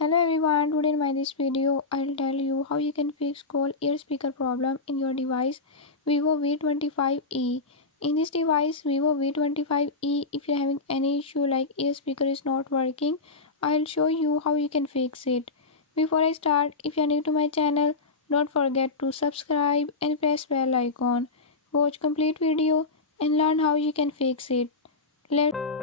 Hello everyone, today in this video I'll tell you how you can fix call ear speaker problem in your device Vivo V25e. In this device Vivo V25e, if you're having any issue like ear speaker is not working, I'll show you how you can fix it. Before I start, if you're new to my channel, don't forget to subscribe and press bell icon. Watch complete video and learn how you can fix it. Let's